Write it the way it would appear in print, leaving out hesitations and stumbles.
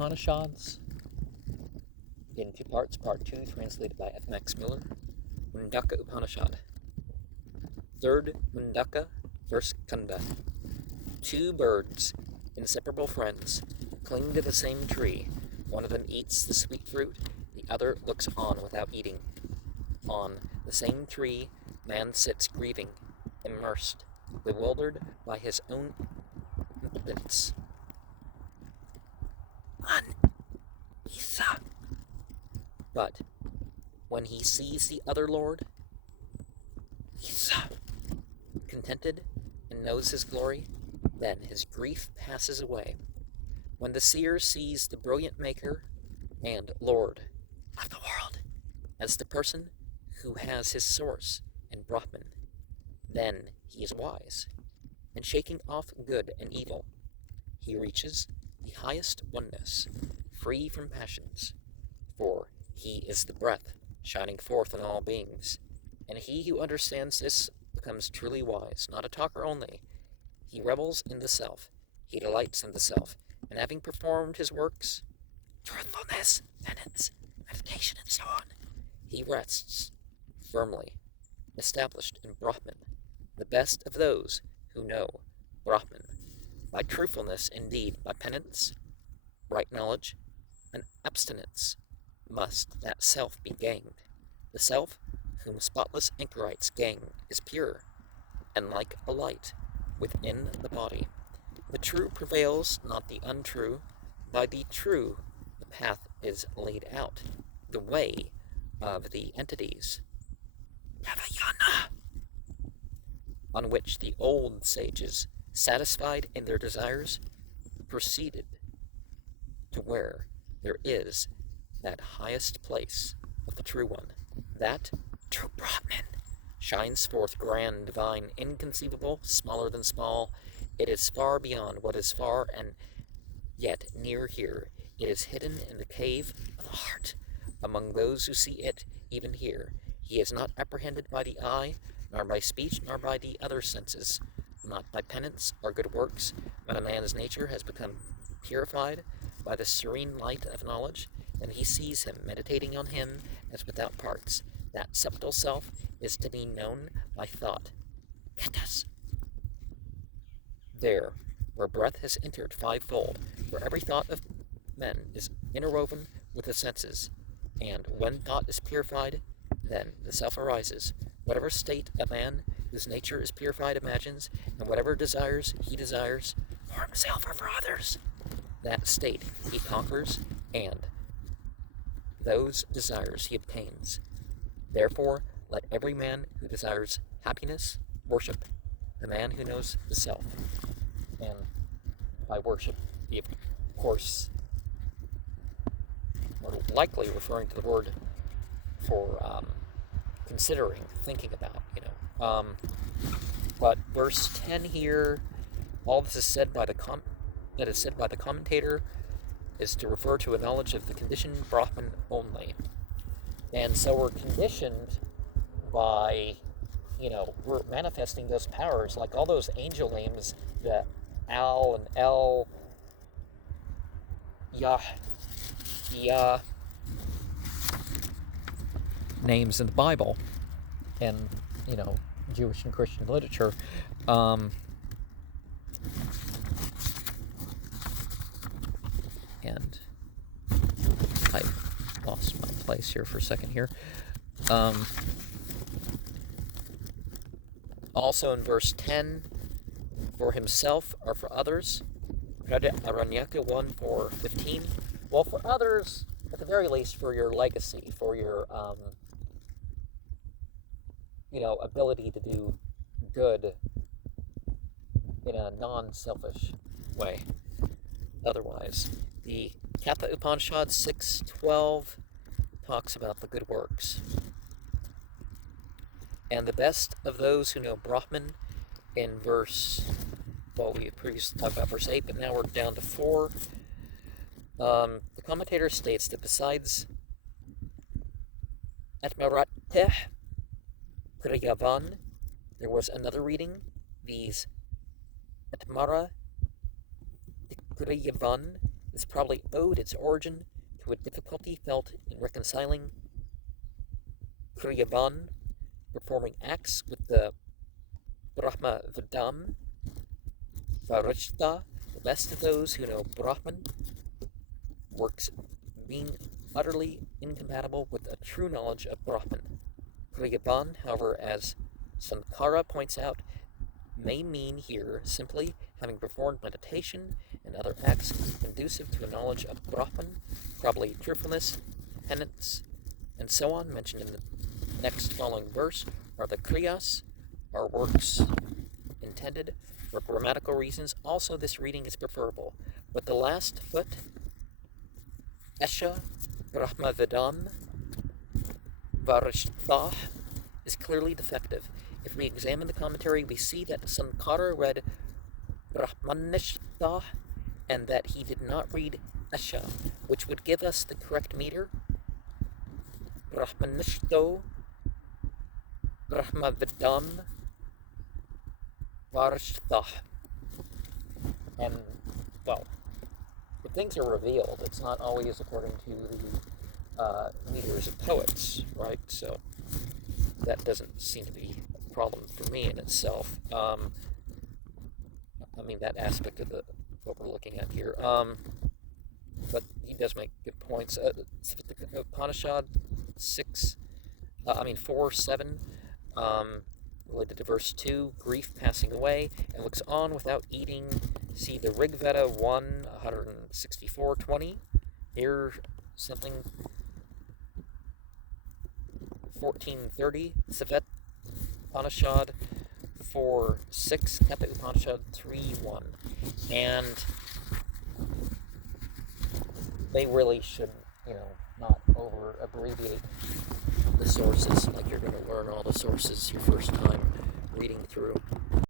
Upanishads in two parts. Part 2, translated by F. Max Muller. Mundaka Upanishad. Third Mundaka, first Kanda. Two birds, inseparable friends, cling to the same tree. One of them eats the sweet fruit, the other looks on without eating. On the same tree, man sits grieving, immersed, bewildered by his own impotence. But when he sees the other Lord, contented and knows his glory, then his grief passes away. When the seer sees the brilliant Maker and Lord of the world as the person who has his source in Brahman, then he is wise, and shaking off good and evil, he reaches the highest oneness, free from passions, for he is the breath shining forth in all beings, and he who understands this becomes truly wise, not a talker only. He revels in the self, he delights in the self, and having performed his works, truthfulness, penance, meditation, and so on, he rests firmly established in Brahman, the best of those who know Brahman. By truthfulness, indeed, by penance, right knowledge, and abstinence, must that self be gained. The self, whom spotless anchorites gain, is pure, and like a light within the body. The true prevails, not the untrue. By the true, the path is laid out, the way of the entities, on which the old sages, satisfied in their desires, proceeded to where there is that highest place of the true one. That true Brahman shines forth grand, divine, inconceivable, smaller than small. It is far beyond what is far, and yet near here. It is hidden in the cave of the heart, among those who see it even here. He is not apprehended by the eye, nor by speech, nor by the other senses, not by penance or good works. When a man's nature has become purified by the serene light of knowledge, then he sees him, meditating on him as without parts. That subtle self is to be known by thought. Ketas. There, where breath has entered fivefold, where every thought of men is interwoven with the senses, and when thought is purified, then the self arises. Whatever state a man whose nature is purified imagines, and whatever desires he desires, for himself or for others, that state he conquers, and those desires he obtains. Therefore, let every man who desires happiness worship the man who knows the self. And by worship, he, of course, more likely referring to the word for considering, thinking about, But verse 10 here, all this is said by the commentator is to refer to a knowledge of the conditioned Brahman only. And so we're conditioned by, we're manifesting those powers, like all those angel names, the Al and El, Yah, names in the Bible, and, Jewish and Christian literature. And I lost my place here for a second here. Also in verse 10, for himself or for others, Aranyaka 1:4-15. Well, for others, at the very least, for your legacy, for your, ability to do good in a non-selfish way. Otherwise, the Kappa Upanishad 6.12 talks about the good works. And the best of those who know Brahman in we previously talked about verse 8, but now we're down to 4. The commentator states that besides Atmarateh Kriyavan, there was another reading, these Atmara Kriyavan, This probably owed its origin to a difficulty felt in reconciling Kriyaban, performing acts with the Brahma Vidam, Varishta, the best of those who know Brahman, works being utterly incompatible with a true knowledge of Brahman. Kriyaban, however, as Sankara points out, may mean here simply having performed meditation and other acts conducive to a knowledge of Brahman, probably truthfulness, penance, and so on, mentioned in the next following verse, are the kriyas, are works intended for grammatical reasons. Also, this reading is preferable, but the last foot, Esha Brahmavidam Varishtha, is clearly defective. If we examine the commentary, we see that Sankara read Brahmanishta and that he did not read Esha, which would give us the correct meter. Brahmanishto Brahmavidam Varishtha. And, well, if things are revealed, it's not always according to the meters of poets, right? So that doesn't seem to be a problem for me in itself. I mean, that aspect of what we're looking at here. But he does make good points. Upanishad 4:7, related to verse 2, grief passing away, and looks on without eating. See the Rig Veda 164:20. Here, something 14:30, Savet Upanishad 4:6, Kappa Upanishad 3.1. And they really should, not over abbreviate the sources, like you're going to learn all the sources your first time reading through.